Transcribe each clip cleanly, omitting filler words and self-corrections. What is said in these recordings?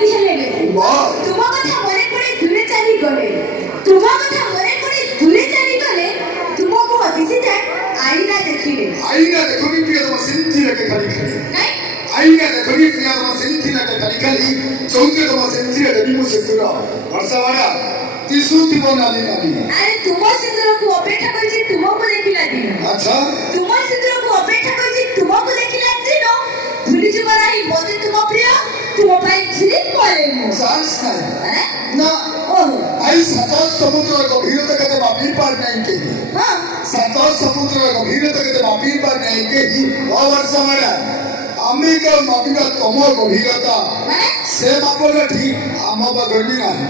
ରାତି ହେଲେ ତୁମ କଥା ମନେ ପଡେ ଦୂରେ ଚାଲି ଗଲେ ତୁମ କଥା ମନେ ପଡେ ଦୂରେ ଚାଲି ଗଲେ ତୁମକୁ ଦିଶିଯାଏ ଆଇନା ଦେଖିଲେ ଆଇନା ଦେଖନି ପ୍ରିୟ ତମ ସେମିତି ଲାଗେ ଖାଲି ଖାଲି ଆଇନା ଦେଖନି ପ୍ରିୟ ତମ ସେମିତି ଲାଗେ ଖାଲି ଖାଲି ଚୌକି ତମ ସେମିତି ଲାଗେ ମୁଁ ସିନ୍ଦୁର ବର୍ଷା ବାଡ଼ା ଦିଶୁଥିବ ନାଲି ନାଲି ଆରେ ତୁମ ସିନ୍ଦୁରକୁ ଅପେକ୍ଷା କରିଛି ତୁମକୁ ଦେଖିଲା ଦିନ ଆଚ୍ଛା ତୁମ ସିନ୍ଦୁରକୁ ଅପେକ୍ଷା କରିଛି ତୁମକୁ ଦେଖିଲା ଦିନ ଭୁଲିଯିବ ନାହିଁ ମୋତେ ତୁମ ପ୍ରିୟ ତୁମ ପାଇଁ ଝିଲି ପଳେ ମୁଁ ଚାନ୍ସ ନାହିଁ ନା ଆଇ ସାତ ସମୁଦ୍ର ଗଭୀରତା କେତେ ମାପି ପାର ନାହିଁ କେହି ସାତ ସମୁଦ୍ର ଗଭୀରତା କେତେ ମାପି ପାର ନାହିଁ କେହି ବର୍ଷ ମାଡ଼ା ଆମେ କେଉଁ ମାପିବା ତମ ଗଭୀରତା ସେ ମାପଟା ଠିକ ଆମ ପାଖରେ ବି ନାହିଁ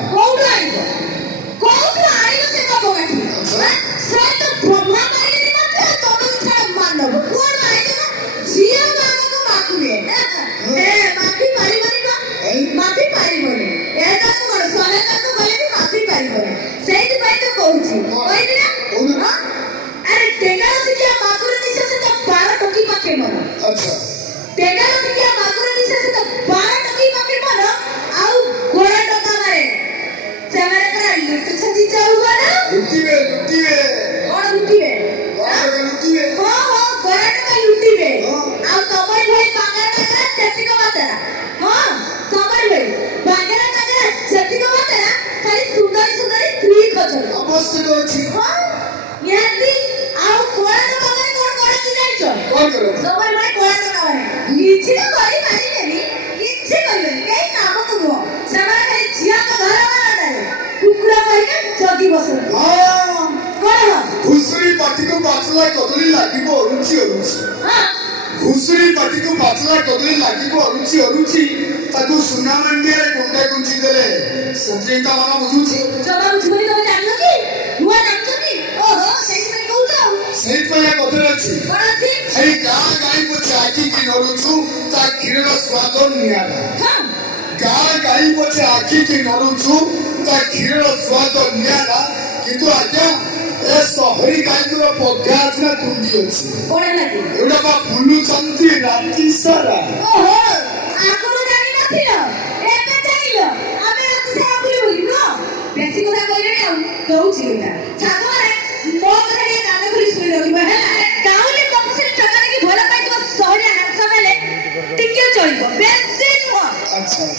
କୋଉଠୁ ଆଣିବ ସେ ମାପକାଠି ସେ ତ ବ୍ରହ୍ମା ମାରିନି ମାତ୍ର ତମେ ଛାଡ଼ ମାନବ କୋଣ ଆଣିବ ଝିଅ ମାନଙ୍କୁ ମାପିବେ ମାପି ପାରିବନି ମାପି ପାରିବନି ଏଟା ତ କଣ ଶହେ ତାକୁ ଗଲେ ବି ମାପି ପାରିବନି ସେଇଥିପାଇଁ ତ କହୁଛି କହିଲି ନା ଆରେ ଟେଙ୍ଗାର ଶିଖିଆ ମାଗୁର ନିଶ୍ୱାସ ତ 12 ଟଙ୍କି ପାଖେ ମନ ଆଚ୍ଛା ଟେଙ୍ଗାର ଶିଖିଆ ମାଗୁର ନିଶ୍ୱାସ ତ 12 ଟଙ୍କି ପାଖେ ମନ ଆଉ ଗୋଡ଼ା ଟଙ୍କା ମାରେ ସେମାନେ ପୁରା ଲୁଟୁଛନ୍ତି ଚାଉଳ ଲୁଟିବେ କଣ ଲୁଟିବେ ହଁ ଗୋଡ଼ା ଟଙ୍କା ଲୁଟିବେ ଆଉ ତମର ଭାଇ ବାଙ୍ଗରା ଟଙ୍କା ସେତିକ ମାତ୍ରା ହଁ ତମର ଭାଇ ବାଙ୍ଗରା ଟଙ୍କା ସେତିକ ମାତ୍ରା ଖାଲି ସୁନ୍ଦରୀ ସ୍ତ୍ରୀ ଖୋଜନ୍ତି ଆବଶ୍ୟକ ଅଛି ହଁ ନିହାତି ଆଉ ଗୋଡ଼ା ଟଙ୍କା ମାନେ କଣ କରନ୍ତି ଜାଣିଛ ତମର ଭାଇ ଗୋଡ଼ା ଟଙ୍କା ମାନେ କିଛି ତ କରିପାରିବେନି କିଛି କରିବେନି କେହି କାମକୁ ନୁହଁ ସେମାନେ ଖାଲି ଝିଅଙ୍କ ଘର ବାରଣ୍ଡାରେ କୁକୁର କରିକି ଜଗି ବସନ୍ତି କଣ ଘୁଷୁରୀ ପାଟିକୁ ପାଚଲା କଦଳୀ ଲାଗିବ ଅରୁଚି ଘୁଷୁରୀ ପାଟିକୁ ପାଚଲା କଦଳୀ ଲାଗିବ ଅରୁଚି ତାକୁ ସୁନା ମାଣ୍ଡିଆରେ ଗୁଣ୍ଡା ଗୁଞ୍ଜି ଦେଲେ ସେଥିରେ ତା ମନ ବୁଝୁଛି ଜମା ବୁଝିବନି ତମେ ଜାଣିଲ କି ନୂଆ ଜାଣିଛ କି ଓହୋ ସେଇଥିପାଇଁ କହୁଛ ସେଇଥିପାଇଁ ଏ କଥାରେ ଅଛି କଣ ଅଛି ଏଇ ଗାଁ ଗାଈ ପଛେ ଆଖିକି ନରୁଛୁ ତା କ୍ଷୀରର ସ୍ୱାଦ ନିଆରା ଗାଁ ଗାଈ ପଛେ ଆଖିକି ନରୁଛୁ ତା କ୍ଷୀରର ସ୍ୱାଦ ନିଆରା କିନ୍ତୁ ଆଜ୍ଞା ଏ ସହରୀ ଗାଈଙ୍କର ପଘା ଅଛି ନା ତୁଣ୍ଡି ଅଛି କଣ ଲାଗି ଏଗୁଡା ବା ବୁଲୁଛନ୍ତି ରାତି ସାରା ଓହୋ ଆଗରୁ ଜାଣିନଥିଲ ଏବେ ଜାଣିଲ ଆମେ ରାତି ସାରା ବୁଲି ନୁହଁ ବେଶୀ କଥା କହିଲେଣି ଆଉ ଦଉଛି ଏଇଟା ସାଙ୍ଗମାନେ ମୋ କଥା ଟିକେ କାନ ଖୋଲି ଶୁଣି ରଖିବ ହେଲା ଗାଉଁଲି କପସିରେ ଟଙ୍କା ନେଇକି ଭଲ ପାଇଥିବ ସହରିଆ ହାଂସ ବେଲେ ଟିକେ ଚଳିବ ବେଶୀ ନୁହଁ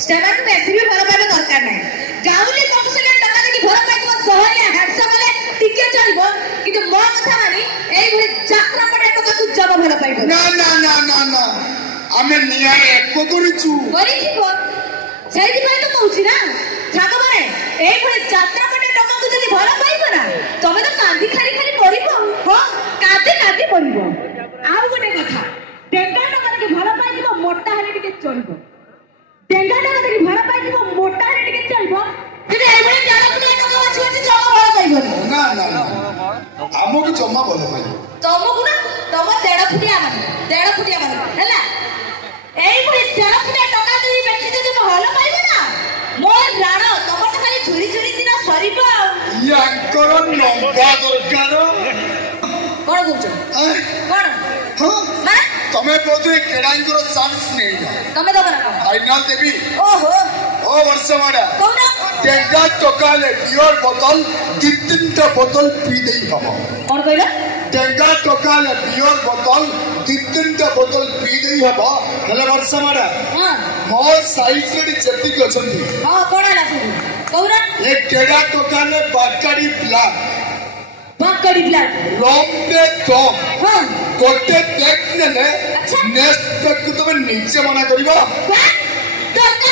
ସେମାନଙ୍କୁ ବେଶୀ ବି ଭଲ ପାଇବା ଦରକାର ନାହିଁ ଗାଉଁଲି କପସିରେ ଟଙ୍କା ନେଇକି ଭଲ ପାଇଥିବ ସହରିଆ ହାଂସ ବେଲେ ଟିକେ ଚଳିବ କିନ୍ତୁ ମୋ କଥା ମାନି ଏଇଭଳି ଯାତ୍ରା ପଟେ ଟଙ୍କାକୁ ଜମା ଭଲ ପାଇବ ନା ଆମେ ନିଆଁ ଏକ କରିଛୁ କରିଥିବ ସେଇଥିପାଇଁ ତ କହୁଛି ନା ସାଙ୍ଗମାନେ ଏଇଭଳି ଯାତ୍ରା ପଟେ ଟଙ୍କାକୁ ଯଦି ଭଲ ପାଇବ ନା ତମେ ତ କାନ୍ଦି ଖାଲି ପଡିବ ହଁ କାନ୍ଦି ପଡିବ ଆଉ ଗୋଟେ କଥା ଡେଙ୍ଗା ଟଙ୍କାକୁ ଭଲ ପାଇଥିବ ମୋଟା ହେଲେ ଟିକେ ଚଳିବ ଡେଙ୍ଗା ଟଙ୍କାକୁ ଭଲ ପାଇଥିବ ମୋଟା ହେଲେ ଟିକେ ଚଳିବ କିନ୍ତୁ ଏଇଭଳି ଜାଲପୁଟିଆ ଟଙ୍କା ଅଛି ଜମା ଭଲ ପାଇବନି ନା ଆମକୁ ଜମା ଭଲ ପାଇବ ତମକୁ ନା ତମ 1.5 ଫୁଟିଆ ମାନେ ହେଲା এইভଳି 1.5 ଫୁଟିଆ ଟଙ୍କା ଯଦି ବେଶୀ ଯଦି ଭଲ ପାଇବ ନା ମୋ ରାଣ ତମର ତ ଖାଲି ଝୁରି ଦିନ ସରିବ ୟାଙ୍କର ନମ୍ବା ଦରକାର କଣ କହୁଛ କଣ ମାନେ ତମେ ବୋଧେ କେଡାଙ୍କର ଚାନ୍ସ ନେଇନା ତମେ ଦବ ନା କଣ ଫାଇନାଲ ଦେବି ଓହୋ ଓ ବର୍ଷ ମାଡା କହୁନା ଟେଙ୍ଗା ଟକାଲେ ବିୟର ବୋତଲ 2-3ଟା ବୋତଲ ପି ଦେଇ ହବ କଣ କହିଲ ଟେଙ୍ଗା ଟକାଲେ ବିୟର ବୋତଲ 2-3ଟା ବୋତଲ ପି ଦେଇ ହବ ହେଲେ ବର୍ଷ ମାଡା ମୋ ସାଇଜରେ ଯେତିକି ଅଛନ୍ତି ହଁ କଣ ହେଲା କହୁନା ଏ ଟେଙ୍ଗା ଟକାଲେ ବାକାଡି ବ୍ଲାକ୍ ଲମ୍ବେ କମ୍ ଗୋଟେ ଟେକ୍ ନେଲେ ନେକ୍ସଟ ଟେକ୍ କୁ ତମେ ନିଜେ ମନା କରିବ ଟଙ୍କା